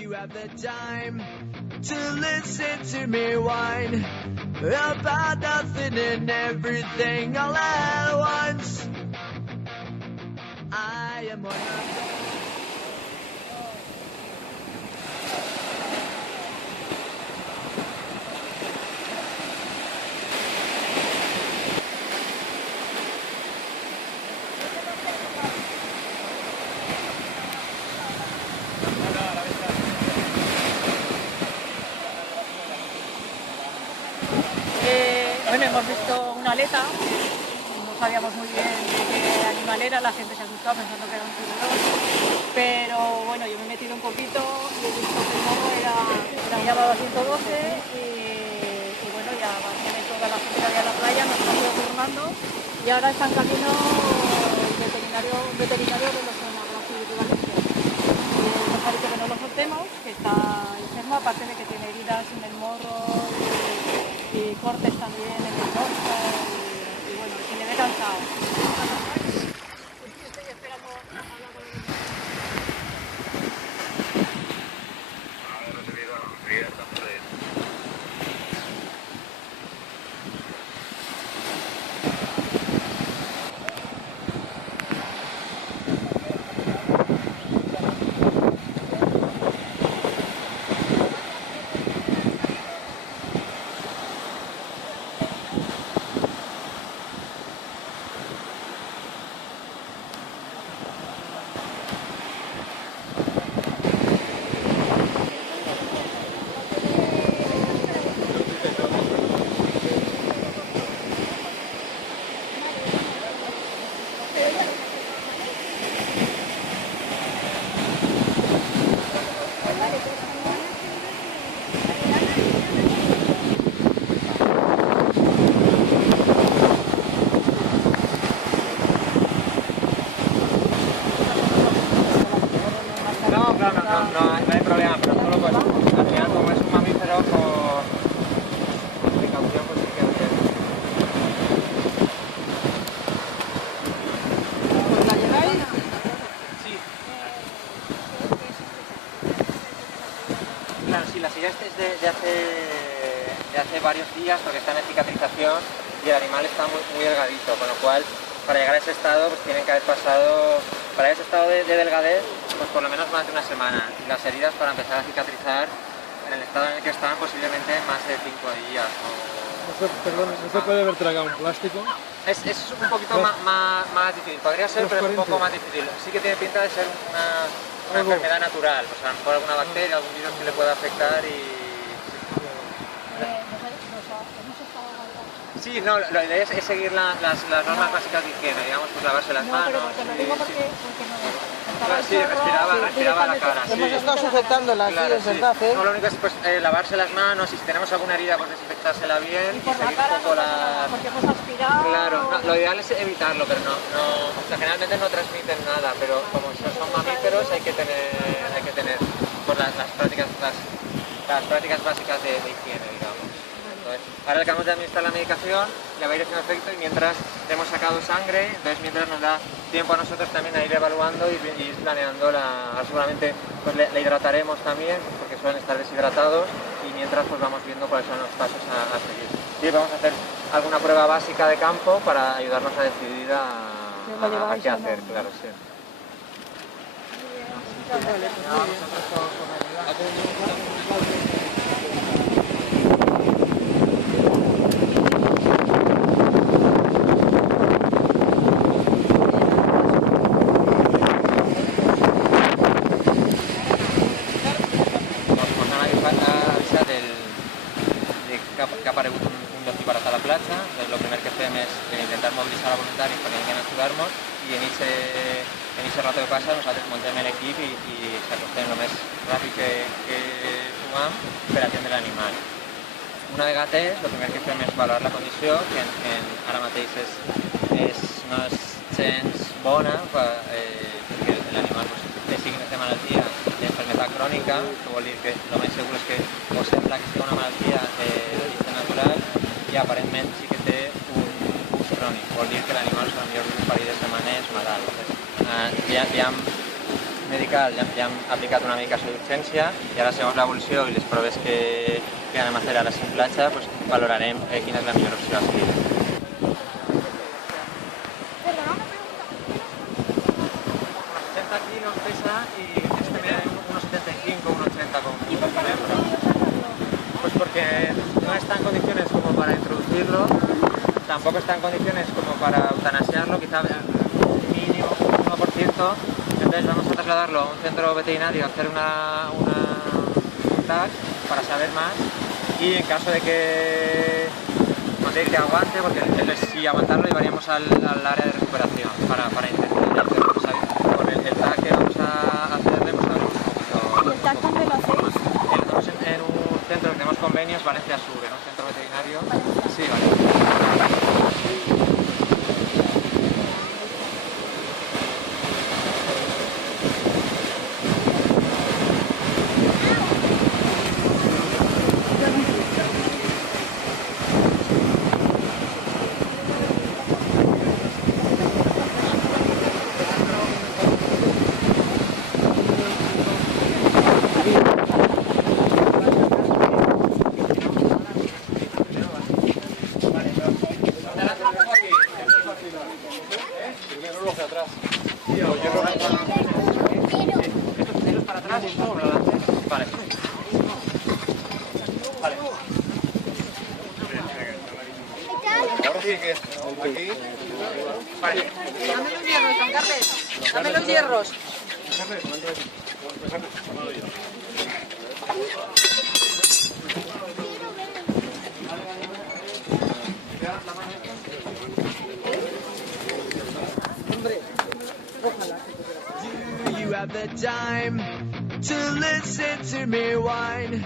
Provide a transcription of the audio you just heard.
you have the time to listen to me whine about nothing and everything all at once. I am one of them. Bueno, hemos visto una aleta, no sabíamos muy bien de qué animal era, la gente se asustó pensando que era un tiburón, pero bueno, yo me he metido un poquito y he visto que el mono era llamado a 112 y bueno, ya tiene toda la gente que había en la playa, nos hemos ido turnando y ahora está en camino un veterinario de los Sonagras de Valencia. Nos ha dicho que no lo soltemos, que está enfermo, aparte de que tiene heridas en el morro y cortes también en el dorso y bueno, y le ve cansado. Estoy esperando hablar con él. No hay problema, pero solo pues al final como es un mamífero por precaución pues sí que bien. ¿Pues la lleváis? Sí. Claro, sí, la silla es de hace varios días porque está en cicatrización y el animal está muy delgadito, con lo cual para llegar a ese estado pues tienen que haber pasado, para ese estado de delgadez, pues por lo menos más de una semana. Y las heridas para empezar a cicatrizar en el estado en el que estaban posiblemente más de 5 días. ¿No se puede haber tragado un plástico? Es un poquito más difícil, podría ser, pero es un poco más difícil. Sí que tiene pinta de ser una enfermedad natural, pues a lo mejor alguna bacteria, algún virus que le pueda afectar y... Sí, no, la idea es seguir las normas básicas de higiene, digamos, pues lavarse las manos. Pero porque lo digo porque no sí, respiraba la cara. Sí. Hemos estado sujetándola aquí, Claro, es verdad, ¿eh? No, lo único es pues, lavarse las manos y si tenemos alguna herida, pues desinfectársela bien y por la seguir cara un poco la... porque hemos aspirado. Claro, no, lo ideal es evitarlo, pero o sea, generalmente no transmiten nada, pero como son mamíferos hay que tener pues, las prácticas básicas de higiene, digamos. Entonces, ahora acabamos de administrar la medicación, ya va a ir haciendo efecto y mientras hemos sacado sangre, entonces mientras nos da tiempo a nosotros también a ir evaluando y ir planeando seguramente pues le hidrataremos también, porque suelen estar deshidratados y mientras pues vamos viendo cuáles son los pasos a seguir. Y vamos a hacer alguna prueba básica de campo para ayudarnos a decidir a qué hacer, claro, sí. Que ha aparegut un desfibarat a la platja, entonces lo primer que fem és intentar mobilitzar a voluntaris perquè vinguin a ajudar-nos i en ese rato que passa nosaltres muntem l'equip i s'acostem el més ràpid que puguem per atendre l'animal. Una vegada el primer que fem és valorar la condició, que ara mateix no és gens bona, perquè l'animal té signes de malaltia, d'enfermedad crònica, que vol dir que el més segur és que o sembla que sigui una malaltia d'origen natural i aparentment sí que té un ús crònic, vol dir que l'animal potser un parell de setmanes malalt. medical ja hem aplicat una medicació d'urgència i ara segons l'evolució i les proves que anem a fer a la simplatge doncs valorarem quina és la millor opció a seguir. Porque no está en condiciones como para introducirlo, tampoco está en condiciones como para eutanasiarlo, quizá mínimo 1%, entonces vamos a trasladarlo a un centro veterinario a hacer un TAC para saber más y en caso de que no sé, que aguante, porque si aguantarlo llevaríamos al área de recuperación para intentar con el TAC que vamos a hacerle pues saber un poquito. ¿Y el TAC dónde lo hacéis? Lo hacemos en un centro que tenemos convenios, Valencia Sur, en un centro veterinario. Sí, vale. Vale. Dame los hierros, Juan Carles. Dame los hierros. Do you have the time to listen to me whine